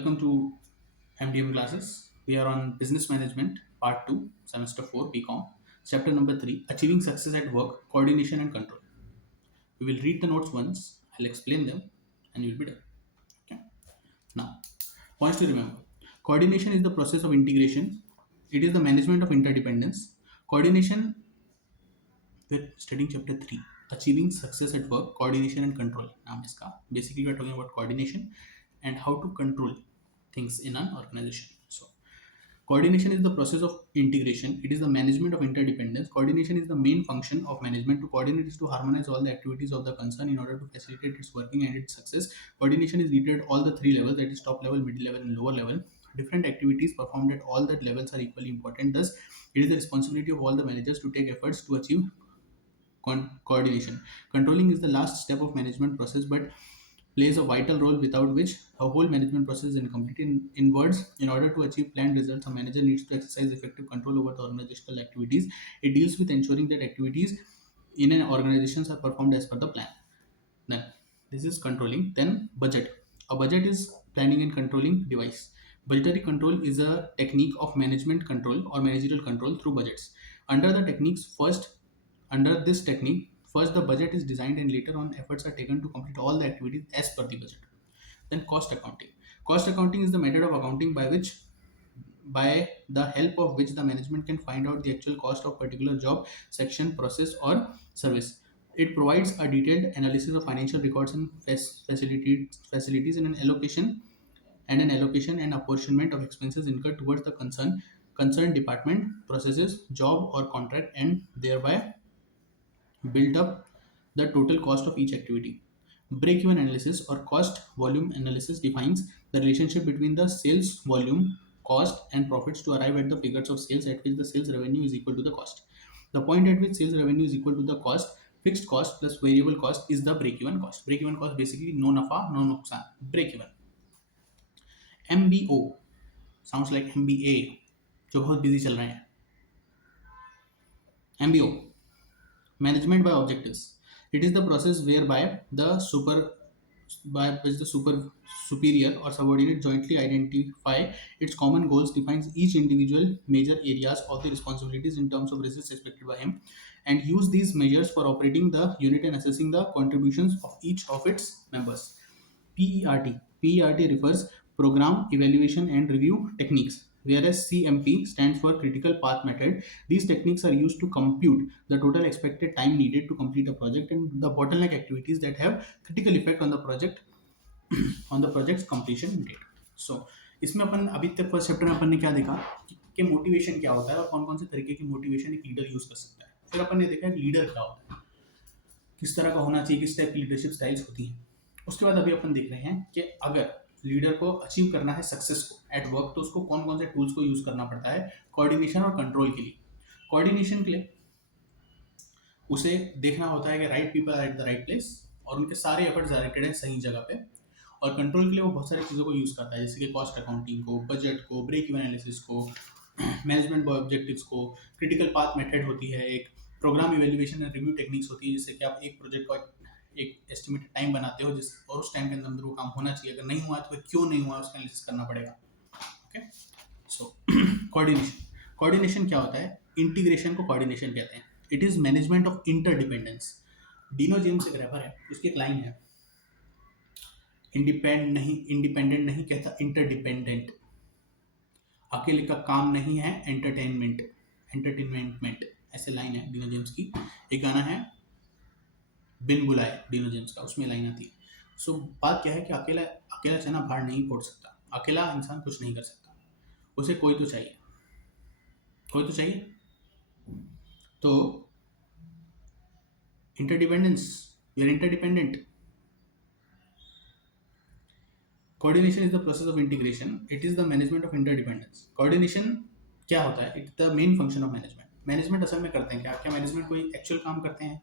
Welcome to MDM classes. We are on Business Management Part 2, Semester 4, BCom, Chapter number 3, Achieving Success at Work, Coordination and Control. We will read the notes once, I'll explain them, and you'll be done. Okay. Now, points to remember. Coordination is the process of integration. It is the management of interdependence. Coordination, we're studying Chapter 3, Achieving Success at Work, Coordination and Control. नाम इसका. Basically, we're talking about coordination and how to control things in an organization. So, coordination is the process of integration. It is the management of interdependence. Coordination is the main function of management. To coordinate is to harmonize all the activities of the concern in order to facilitate its working and its success. Coordination is needed at all the three levels, that is top level, mid level, and lower level. Different activities performed at all that levels are equally important. Thus, it is the responsibility of all the managers to take efforts to achieve coordination. Controlling is the last step of management process, but plays a vital role without which the whole management process is incomplete. In words, in order to achieve planned results, a manager needs to exercise effective control over the organizational activities. It deals with ensuring that activities in an organization are performed as per the plan. Then, this is controlling. Then, budget. A budget is planning and controlling device. Budgetary control is a technique of management control or managerial control through budgets. Under the techniques, under this technique, first the budget is designed and later on efforts are taken to complete all the activities as per the budget. Then cost accounting. Cost accounting is the method of accounting by the help of which the management can find out the actual cost of particular job, section, process or service. It provides a detailed analysis of financial records and facilities in an allocation and apportionment of expenses incurred towards the concerned department, processes, job or contract, and thereby build up the total cost of each activity. Break-even analysis or cost volume analysis defines the relationship between the sales volume, cost, and profits to arrive at the figures of sales at which the sales revenue is equal to the cost. The point at which sales revenue is equal to the cost, fixed cost plus variable cost, is the break-even cost. Break-even cost basically no nafa, no nuksan. Break-even. MBO sounds like MBA, जो बहुत busy चल रहे हैं. MBO, management by objectives. It is the process whereby the superior or subordinate jointly identify its common goals, defines each individual major areas of the responsibilities in terms of results expected by him, and use these measures for operating the unit and assessing the contributions of each of its members. PERT. PERT refers Program Evaluation and Review Techniques, whereas CMP stands for Critical Path Method. These techniques are used to compute the total expected time needed to complete a project and the bottleneck activities that have critical effect on the project's completion date. So, इसमें अपन अभी तक first chapter में अपन ने क्या देखा कि motivation क्या होता है और कौन कौन से तरीके की मोटिवेशन एक लीडर यूज कर सकता है. फिर अपन ने देखा एक लीडर क्या होता है, किस तरह का होना चाहिए, किस टाइप की लीडरशिप स्टाइल्स होती हैं. उसके बाद अभी अपन देख रहे हैं कि अगर लीडर को अचीव करना है सक्सेस को एट वर्क, तो उसको कौन कौन से टूल्स को यूज करना पड़ता है कोऑर्डिनेशन और कंट्रोल के लिए. कोऑर्डिनेशन के लिए उसे देखना होता है कि right people are at the right place और उनके सारे एफर्ट्स डायरेक्टेड हैं सही जगह पे. और कंट्रोल के लिए वो बहुत सारी चीज़ों को यूज़ करता है, जैसे कि कॉस्ट अकाउंटिंग को, बजट को, ब्रेक इवन एनालिसिस को, मैनेजमेंट बाय ऑब्जेक्टिव्स को, क्रिटिकल पाथ मेथड होती है, एक programme evaluation and review techniques होती है, जिससे कि आप एक प्रोजेक्ट का एक एस्टिमेटेड टाइम बनाते हो जिस और उस टाइम के अंदर वो काम होना चाहिए. अगर नहीं हुआ तो वह क्यों नहीं हुआ उसका एनालिसिस करना पड़ेगा. ओके. सो कोऑर्डिनेशन क्या होता है? इंटीग्रेशन को कोऑर्डिनेशन कहते हैं. It is management of interdependence. Dino James एक रैपर है, उसकी एक लाइन है, इंडिपेंडेंट नहीं कहता इंटरडिपेंडेंट. अकेले का काम नहीं है एंटरटेनमेंट, ऐसे लाइन है डीनो जेम्स की. एक गाना है बिन बुलाए डीनो जेम्स का, उसमें लाइन आती है. सो बात क्या है कि अकेला चना भाड़ नहीं फोड़ सकता, अकेला इंसान कुछ नहीं कर सकता, उसे कोई तो चाहिए. तो interdependence, we are interdependent. Coordination is the process of integration. It is the management of interdependence. Coordination क्या होता है? It's the main function of management. Management असल में करते हैं क्या मैनेजमेंट कोई एक्चुअल काम करते हैं?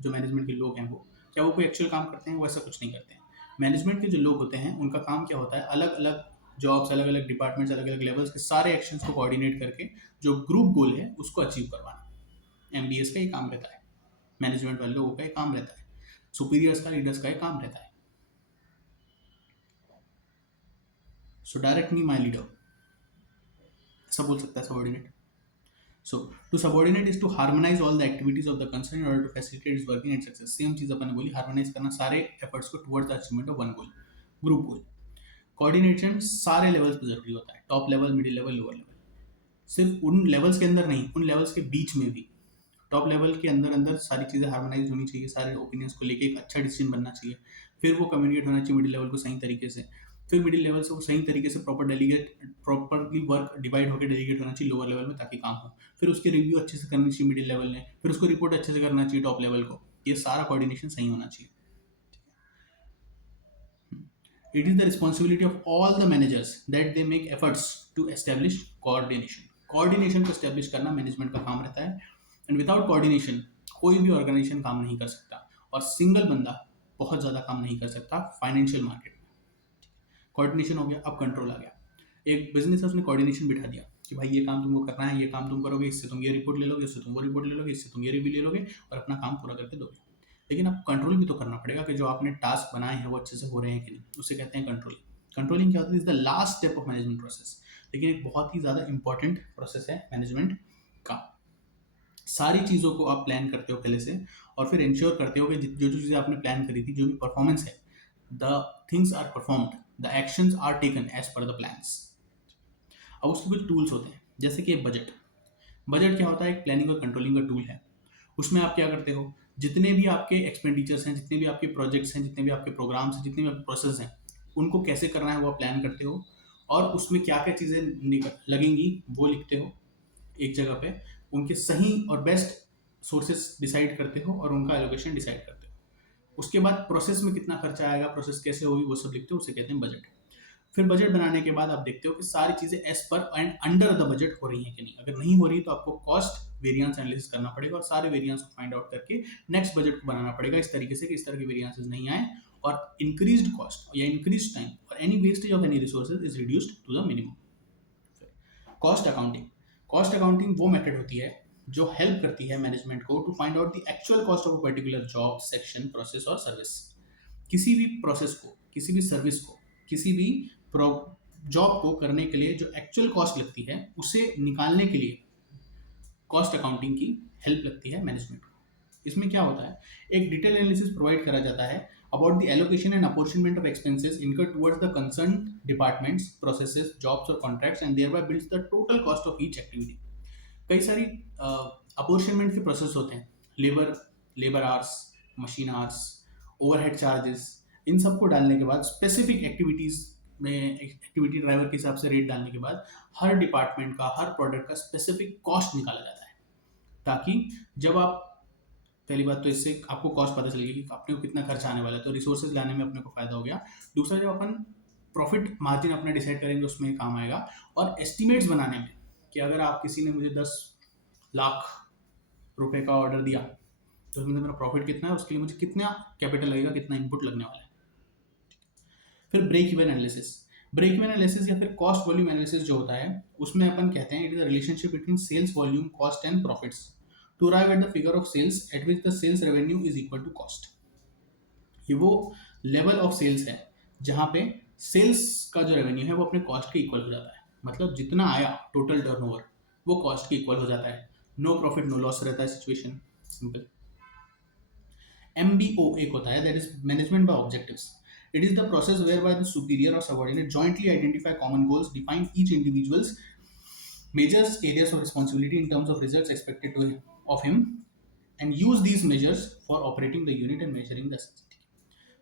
जो मैनेजमेंट के लोग हैं वो क्या वो कोई एक्चुअल काम करते हैं? वो ऐसा कुछ नहीं करते हैं. मैनेजमेंट के जो लोग होते हैं उनका काम क्या होता है? अलग अलग जॉब्स, अलग अलग डिपार्टमेंट्स, अलग अलग लेवल्स के सारे एक्शंस को कोऑर्डिनेट करके जो ग्रुप गोल है उसको अचीव करवाना. MBS का ये काम रहता है, मैनेजमेंट वाले लोगों का ये काम रहता है, सुपीरियर्स का, लीडर्स का ये काम रहता है. सो डायरेक्ट मी माई लीडर, ऐसा बोल सकता है subordinate. So to subordinate is to harmonize all the activities of the concern in order to facilitate its working and success. Same चीज अपन ने बोली, harmonize करना सारे efforts को towards the achievement of one goal, group goal. Coordination सारे levels पे जरूरी होता है, top level, middle level, lower level. सिर्फ उन levels के अंदर नहीं, उन levels के बीच में भी. टॉप लेवल के अंदर अंदर सारी चीज़ें हार्मोनाइज होनी चाहिए, सारे ओपिनियंस को लेके एक अच्छा डिसीजन बनना चाहिए, फिर वो कम्युनिकेट होना चाहिए मिडिल लेवल को सही तरीके से, फिर मिडिल लेवल से वो सही तरीके से प्रॉपरली वर्क डिवाइड होकर डेलीगेट होना चाहिए लोअर लेवल में ताकि काम हो, फिर उसकी रिव्यू अच्छे से करनी चाहिए मिडिल लेवल ने, फिर उसको रिपोर्ट अच्छे से करना चाहिए टॉप लेवल को. ये सारा कोऑर्डिनेशन सही होना चाहिए. It is the responsibility of all the managers that they make efforts to establish coordination. Coordination को establish करना मैनेजमेंट का काम रहता है. एंड विदाउट कोऑर्डिनेशन कोई भी ऑर्गेनाइजेशन काम नहीं कर सकता, और सिंगल बंदा बहुत ज़्यादा काम नहीं कर सकता फाइनेंशियल मार्केट में. कोऑर्डिनेशन हो गया, अब कंट्रोल आ गया. एक बिजनेस है, उसने कोऑर्डिनेशन बिठा दिया कि भाई ये काम तुमको करना है, ये काम तुम करोगे, इससे तुम ये रिपोर्ट ले लोगे, इससे तुम वो रिपोर्ट ले लोगे, इससे तुम ये रिव्यू ले लोगे और अपना काम पूरा करके दोगे. लेकिन अब कंट्रोल भी तो करना पड़ेगा कि जो आपने टास्क बनाए हैं वो अच्छे से हो रहे हैं कि नहीं. उसे कहते हैं कंट्रोलिंग. कंट्रोलिंग क्या होती है? Is the last step of management process, लेकिन एक बहुत ही ज़्यादा इंपॉर्टेंट प्रोसेस है मैनेजमेंट का. सारी चीज़ों को आप प्लान करते हो पहले से, और फिर इंश्योर करते हो कि जो जो चीज़ें आपने प्लान करी थी, जो भी परफॉर्मेंस है, the things are performed, the actions are taken as per the plans. अब उसके कुछ टूल्स होते हैं, जैसे कि बजट. बजट क्या होता है? एक प्लानिंग और कंट्रोलिंग का टूल है. उसमें आप क्या करते हो? जितने भी आपके एक्सपेंडिचर्स हैं, जितने भी आपके प्रोजेक्ट्स हैं, जितने भी आपके प्रोग्राम्स हैं, जितने भी आपके प्रोसेस हैं, उनको कैसे करना है वो आप प्लान करते हो, और उसमें क्या क्या चीज़ें लगेंगी वो लिखते हो एक जगह पे, उनके सही और बेस्ट सोर्सेस डिसाइड करते हो और उनका एलोकेशन डिसाइड करते हो. उसके बाद प्रोसेस में कितना खर्चा आएगा, प्रोसेस कैसे होगी, वो सब लिखते हो, उसे कहते हैं बजट. फिर बजट बनाने के बाद आप देखते हो कि सारी चीज़ें as per and under the budget हो रही हैं कि नहीं. अगर नहीं हो रही तो आपको कॉस्ट वेरिएंस एनालिसिस करना पड़ेगा और सारे वेरिएंस को फाइंड आउट करके नेक्स्ट बजट को बनाना पड़ेगा इस तरीके से कि इस तरह के वेरिएंसेस नहीं आए, और इंक्रीज्ड कॉस्ट या इंक्रीज्ड टाइम और any wastage of any resources is reduced to the minimum. Cost accounting. Cost accounting वो मेथड होती है जो हेल्प करती है मैनेजमेंट को to find out the actual cost of a particular job, section, process और service. किसी भी प्रोसेस को, किसी भी सर्विस को, किसी भी जॉब को करने के लिए जो एक्चुअल कॉस्ट लगती है, उसे निकालने के लिए कॉस्ट अकाउंटिंग की हेल्प लगती है मैनेजमेंट को. इसमें क्या होता है? एक डिटेल एनालिसिस प्रोवाइड करा जाता है about the allocation and apportionment of expenses incurred towards the concerned departments, processes, jobs or contracts, and thereby builds the total cost of each activity. कई सारी अपॉर्शनमेंट के प्रोसेस होते हैं, labour hours, machine hours, overhead charges, इन सबको डालने के बाद स्पेसिफिक एक्टिविटीज़ में एक्टिविटी ड्राइवर के हिसाब से रेट डालने के बाद हर डिपार्टमेंट का, हर प्रोडक्ट का स्पेसिफिक कॉस्ट निकाला जाता है, ताकि जब आप, पहली बात तो इससे आपको कॉस्ट पता चलेगी कि अपने को कितना खर्चा आने वाला है, तो रिसोर्सेज लाने में अपने को फायदा हो गया. दूसरा, जब अपन प्रॉफिट मार्जिन अपना डिसाइड करेंगे उसमें काम आएगा. और एस्टिमेट्स बनाने में कि अगर आप किसी ने मुझे 10 लाख रुपए का ऑर्डर दिया तो उसमें मेरा प्रॉफिट कितना है, उसके लिए मुझे कितना कैपिटल लगेगा, कितना इनपुट लगने वाला है. फिर break even analysis. Break even analysis या फिर कॉस्ट वॉल्यूम एनालिसिस जो होता है, उसमें अपन कहते हैं it is the relationship between sales volume, cost and profits to arrive at the figure of sales at which the sales revenue is equal to cost. ये वो लेवल ऑफ सेल्स है जहाँ पे सेल्स का जो रेवेन्यू है वो अपने कॉस्ट के इक्वल हो जाता है. मतलब जितना आया टोटल टर्नओवर वो कॉस्ट के इक्वल हो जाता है. नो प्रॉफिट नो लॉस रहता है सिचुएशन, सिंपल. MBO एक होता है, that is management by objectives. It is the process whereby the superior और subordinate jointly identify common goals, define each individuals measures areas of responsibility in terms of results expected of him and use these measures for operating the unit and measuring the sensitivity.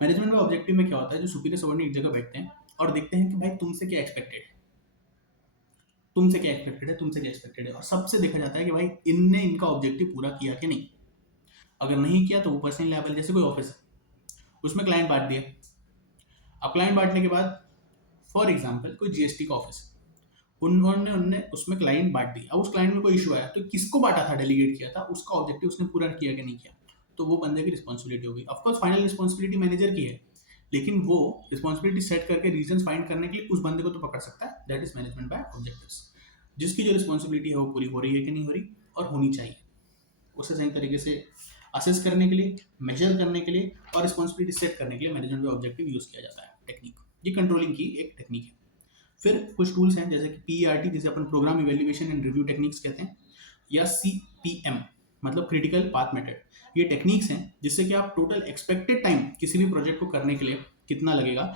Management में objective में क्या होता है? जो superior subordinate एक जगह बैठते हैं और देखते हैं कि भाई तुमसे क्या एक्सपेक्टेड है, तुमसे क्या एक्सपेक्टेड है, तुमसे क्या एक्सपेक्टेड है, और सबसे देखा जाता है कि भाई इनने इनका ऑब्जेक्टिव पूरा किया कि नहीं. अगर नहीं किया तो वो पर्सनल लायबल. जैसे कोई ऑफिस है, उसमें क्लाइंट बांट दिया. अब क्लाइंट बांटने के बाद फॉर एग्जाम्पल कोई GST का ऑफिस, उन्होंने उसमें क्लाइंट बांट दी. अब उस क्लाइंट में कोई इशू आया तो किसको बांटा था, डेलीगेट किया था, उसका ऑब्जेक्टिव उसने पूरा किया कि नहीं किया, तो वो बंदे की रिस्पॉन्सिबिलिटी होगी. ऑफकोर्स फाइनल रिस्पॉन्सिबिलिटी मैनेजर की है, लेकिन वो रिस्पॉन्सिबिलिटी सेट करके रीजंस फाइंड करने के लिए उस बंदे को तो पकड़ सकता है. That is management by objectives. जिसकी जो रिस्पॉन्सिबिलिटी है वो पूरी हो रही है कि नहीं हो रही, और होनी चाहिए, उसे सही तरीके से असेस करने के लिए, मेजर करने के लिए और रिस्पॉन्सिबिलिटी सेट करने के लिए मैनेजमेंट बाय ऑब्जेक्टिव यूज किया जाता है टेक्निक. ये कंट्रोलिंग की एक टेक्निक है. फिर कुछ टूल्स हैं जैसे कि PERT, जिसे अपन program evaluation and review techniques कहते हैं, या CPM मतलब क्रिटिकल पाथ मेथड। ये टेक्निक्स हैं जिससे कि आप टोटल एक्सपेक्टेड टाइम किसी भी प्रोजेक्ट को करने के लिए कितना लगेगा,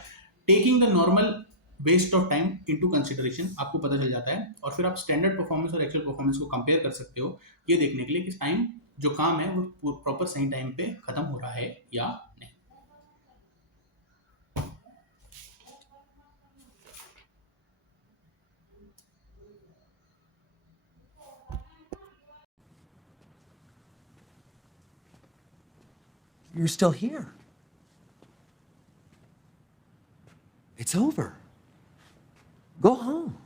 taking the normal waste of time into consideration, आपको पता चल जाता है। और फिर आप स्टैंडर्ड परफॉर्मेंस और एक्चुअल परफॉर्मेंस को कंपेयर कर सकते हो, ये देखने के लिए कि टाइम जो काम है वो प्रॉपर सही टाइम पे खत्म हो रहा है या नहीं। You're still here. It's over. Go home.